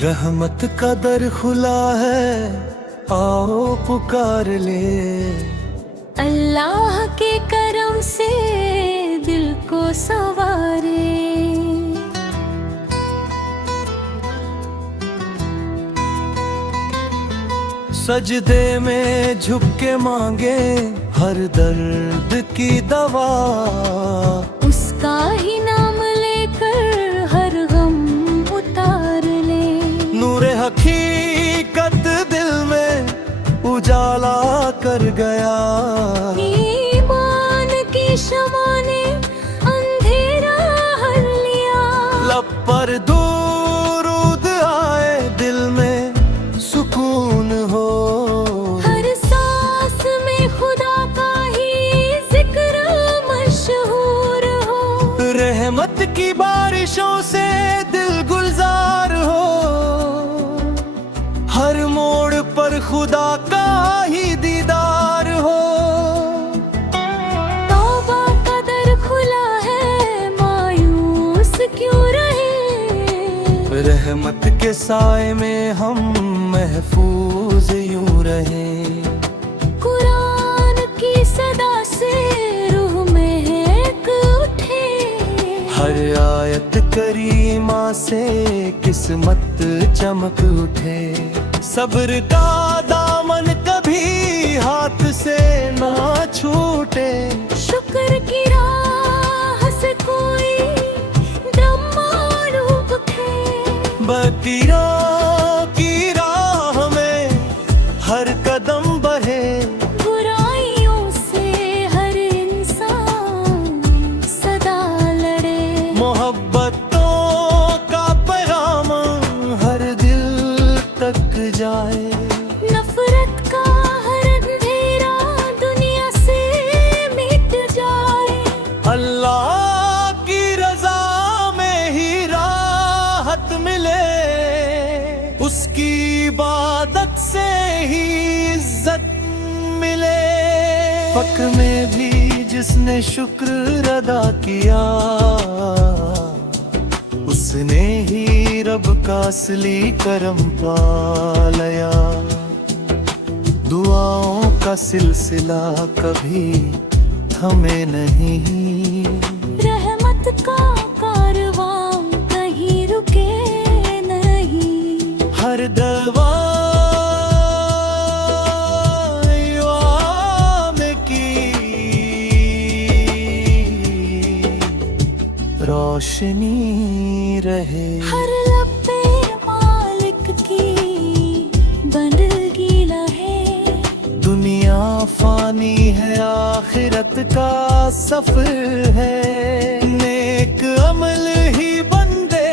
रहमत का दर खुला है, आओ पुकार ले। अल्लाह के करम से दिल को संवारे। सजदे में झुक के मांगे हर दर्द की दवा, उसका ही नाम लेकर हर गम उतार ले। नूरे हकीकत दिल में उजाला कर गया, ईमान की शमा ने अंधेरा हर लिया। लब पर दुरूद आए, दिल में सुकून हो। हर सांस में खुदा का ही जिक्र मशहूर हो। रहमत की बारिशों से दिल गुलजार हो, हर मोड़ पर खुदा का ही दीदार हो। तौबा का दर खुला है, मायूस क्यों रहे। रहमत के साए में हम महफूज यूं रहे। कुरान की सदा से रूह महक उठे। हर आयत करीमा से किस्मत चमक उठे। सब्र का दामन कभी हाथ से ना छूटे। शुक्र की राह से कोई दम मारूफ थे। बकीरों की राह में हर कदम बढ़े। बुराइयों से हर इंसान सदा लड़े। मोहब्बतों का पैगाम हर दिल तक जाए। नफरत का हर अंधेरा दुनिया से मिट जाए। अल्लाह की रजा में ही राहत मिले, उसकी इबादत से ही इज्जत मिले। फक्र में भी जिसने शुक्र अदा किया, उसने ही रब का असली करम पा लिया। दुआओं का सिलसिला कभी थमे नहीं। रहमत का कारवां कहीं रुके नहीं। हर दवा की रोशनी रहे। हर लब पे मालिक की बंदगी लहे। दुनिया फानी है, आखिरत का सफर है। नेक अमल ही बंदे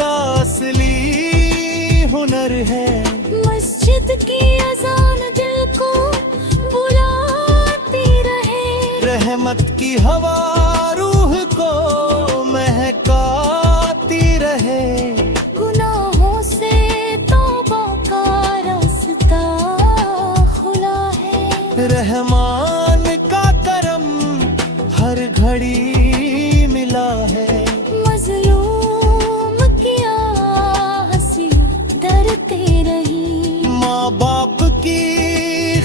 का असली हुनर है। मस्जिद की अजान दिल को बुलाती रहे। रहमत की हवा रूह को महकाती रहे। गुनाहों से तौबा का रास्ता खुला है। रहमान का करम हर घड़ी मिला है। मजलूम की हंसी डरते रही। माँ बाप की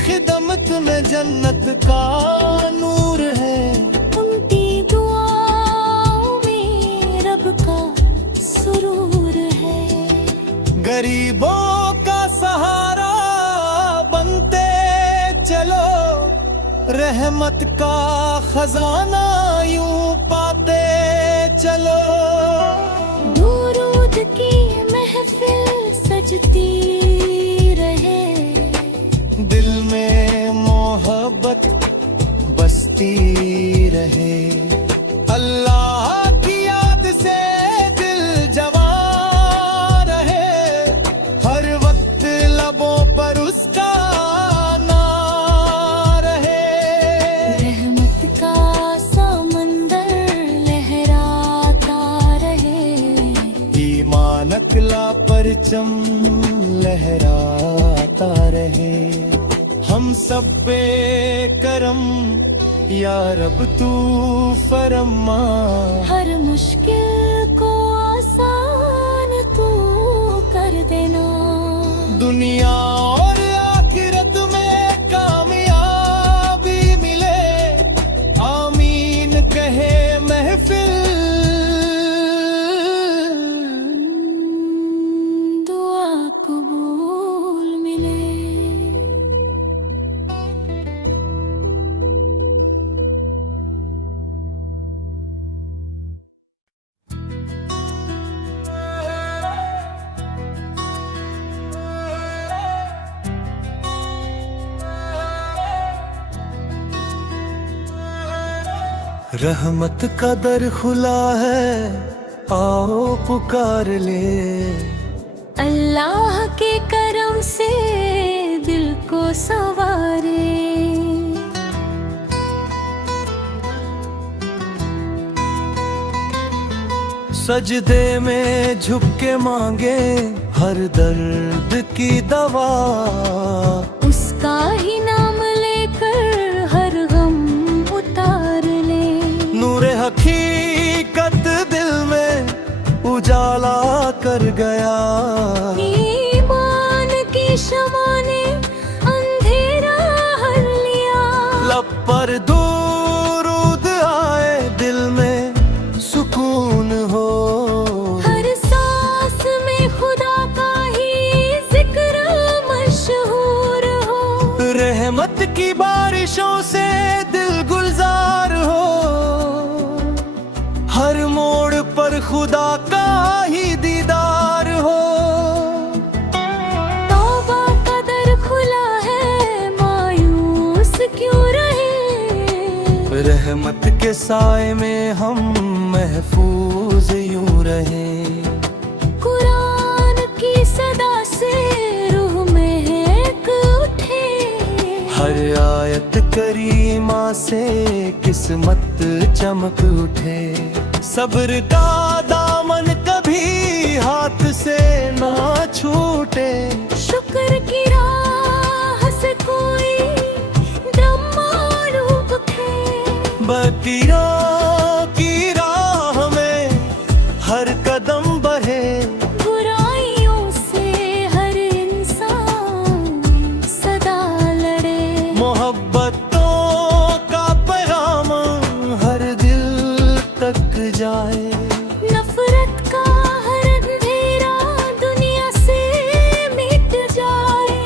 खिदमत में जन्नत का नूर है। उनकी दुआओं में रब का सुरूर है। गरीबों का सहारा बनते चलो, रहमत का खजाना यूं पाते चलो। दुरूद की महफिल सजती रहे। दिल में मोहब्बत बसती रहे। अल्लाह की याद से दिल जवां रहे। हर वक्त लबों पर उसका नाम रहे। रहमत का समंदर लहराता रहे। ईमान अकला परचम लहराता रहे। हम सब पे करम या रब तू फरमा। हर मुश्किल को आसान तू कर देना। दुनिया और आखिरत में कामयाबी मिले, आमीन कहे महफिल। दुआ कबूल मिले। रहमत का दर खुला है, आओ पुकार ले। अल्लाह के करम से दिल को संवारे। सजदे में झुक के मांगे हर दर्द की दवा। उसका ही नाम लेकर हर गम उतार ले। नूरे हकीकत दिल में उजाला कर गया। ईमान की शमा ने अंधेरा हर लिया। लब पर दुरूद आए, दिल में सुकून हो। हर सांस में खुदा का ही जिक्र मशहूर हो। रहमत की बारिशों से दिल गुलजार हो। हर मोड़ पर खुदा का ही दीदार हो। तौबा का दर खुला है, मायूस क्यों रहे। रहमत के साए में हम महफूज यूं रहे। कुरान की सदा से रूह महक उठे। हर आयत करीमा से किस्मत चमक उठे। सब्र का दामन कभी हाथ से ना छूटे। शुक्र की राह से कोई दम मारूफ खे। बतियों की राह में हर कदम बढ़े। बुराइयों से हर इंसान सदा लड़े। मोहब्बतों का पैगाम हर दिल तक जाए। नफरत का हर अंधेरा दुनिया से मिट जाए।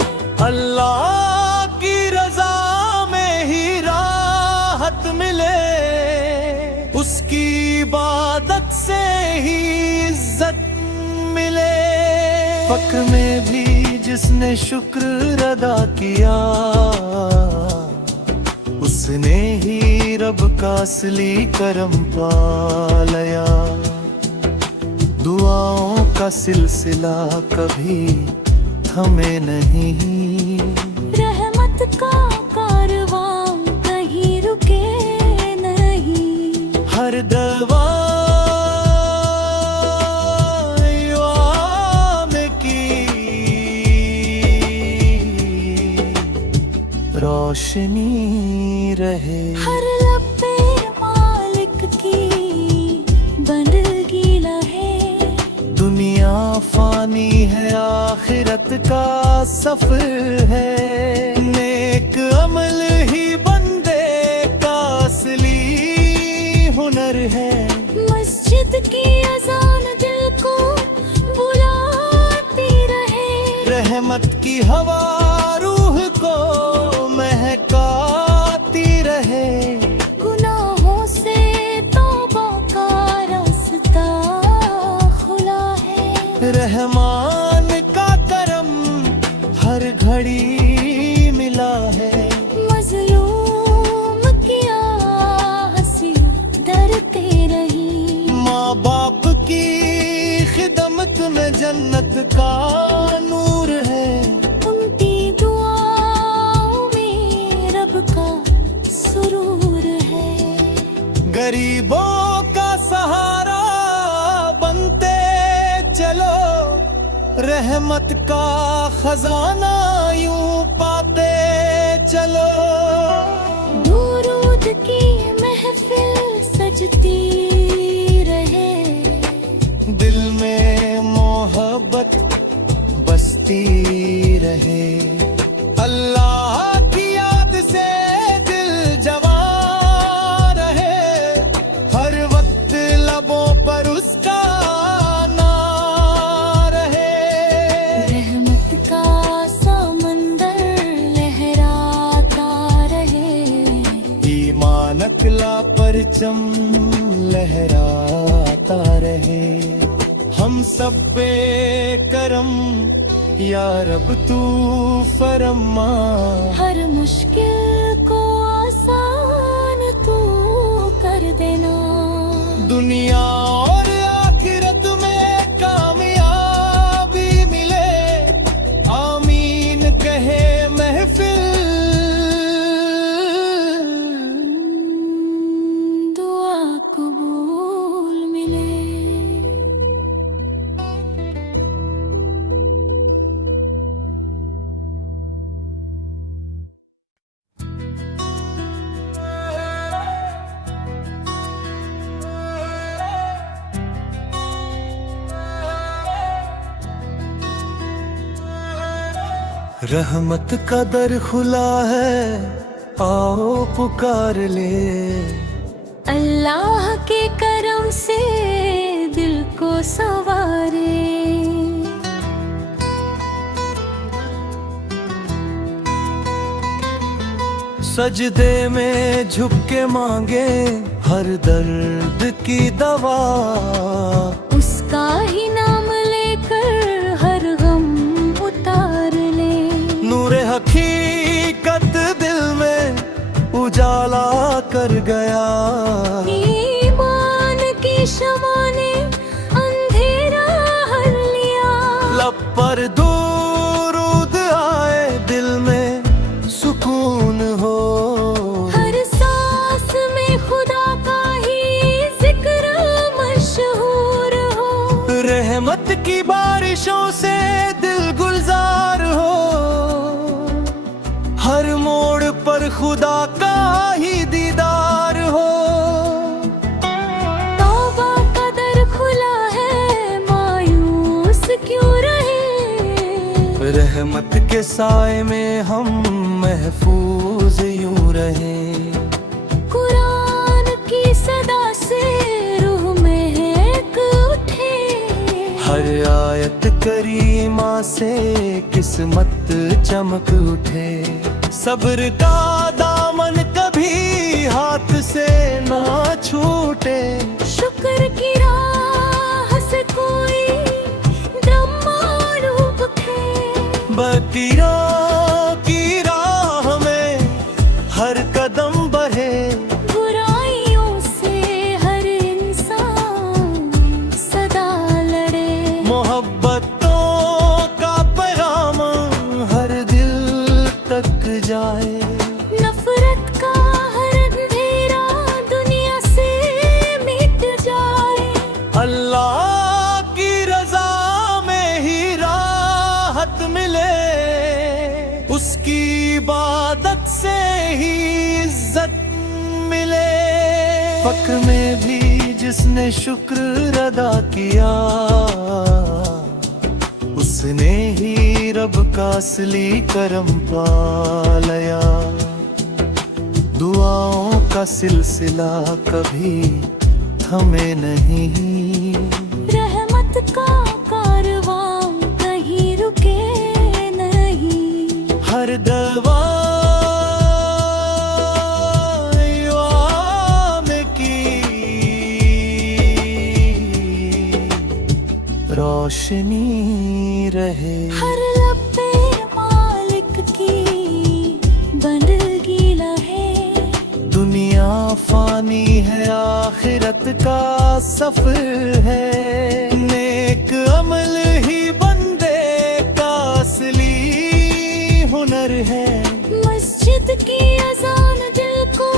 अल्लाह की रजा में ही राहत मिले। उसकी इबादत से ही इज्जत मिले। फक्र में भी जिसने शुक्र अदा किया, उसने ही रब का असली करम पा लिया। दुआओं का सिलसिला कभी थमे नहीं। रहमत का कारवां कहीं रुके नहीं। हर दवा रोशनी रहे। हर लब पे मालिक की बंदगी लहे। दुनिया फानी है, आखिरत का सफर है। नेक अमल ही बंदे का असली हुनर है। मस्जिद की अजान दिल को बुलाती रहे। रहमत की हवा रूह को महकाती रहे। गुनाहों से तौबा का रास्ता खुला है। रहमान का करम हर घड़ी मिला है। मजलूम की आसियों डरते रही। माँ बाप की खिदमत में जन्नत का नूर है। उनकी दुआओं में रब का सुरूर है। गरीबों का सहारा बनते चलो। रहमत का खजाना यूं पाते चलो। दुरूद की महफिल सजती रहे। दिल में मोहब्बत निकला परचम लहराता रहे। हम सब पे करम या रब तू फरमा, हर मुश्किल को आसान तू कर देना। दुनिया और आखिरत में कामयाबी मिले, आमीन कहे महफिल। दुआ कबूल मिले। रहमत का दर खुला है, आओ पुकार ले। अल्लाह के करम से दिल को संवारे। सजदे में झुक के मांगे हर दर्द की दवा, उसका ही नाम लेकर हर गम उतार ले। नूरे हकीकत दिल में उजाला कर गया, ईमान की शमा ने अंधेरा हर लिया। लब पर दुरूद आए, दिल में सुकून हो। हर सांस में खुदा का ही जिक्र मशहूर हो। रहमत की बारिशों से दिल गुलजार हो, हर मोड़ पर खुदा का ही दीदार हो। तौबा का दर खुला है, मायूस क्यों रहे। रहमत के साए में हम महफूज यूं रहे। कुरान की सदा से रूह महक उठे। हर आयत करीमा से किस्मत चमक उठे। सब्र का दामन कभी हाथ से ना छूटे। शुक्र की राह से कोई दम मारूफ थे। बकीरों की राह में हर कदम बढ़े। बुराइयों से हर इंसान सदा लड़े। मोहब्बतों का पैगाम हर दिल तक जाए। नफरत का हर अंधेरा दुनिया से मिट जाए। अल्लाह की रजा में ही राहत मिले, उसकी इबादत से ही इज्जत मिले। फक्र में भी जिसने शुक्र अदा किया, उसने ही रब का असली करम पा लिया। दुआओं का सिलसिला कभी थमे नहीं। रहमत का कारवां कहीं रुके नहीं। हर दवा की रोशनी रहे। हर लब्बे मालिक की बंदगी लहे। दुनिया फानी है, आखिरत का सफर है। नेक अमल ही बंदे का असली हुनर है। मस्जिद की अजान दिल को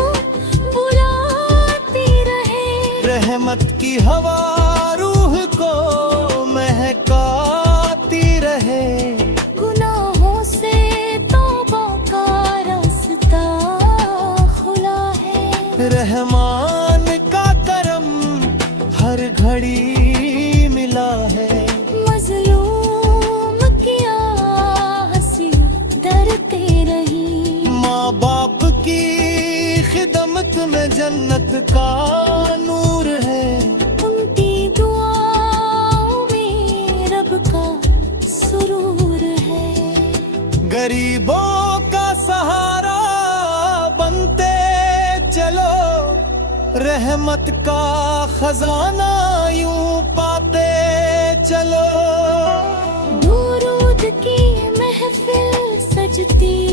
बुलाती रहे। रहमत की हवा रूह को महकाती रहे। गुनाहों से तौबा का रास्ता खुला है। रहमान का करम हर घड़ी मिला है। मजलूम की आह से डरते रही। माँ बाप की खिदमत में जन्नत का नूर है। उनकी दुआओं में रब का सुरूर है। गरीबों का सहारा बनते चलो, रहमत का खजाना यूं पाते चलो। दुरूद की महफिल सजती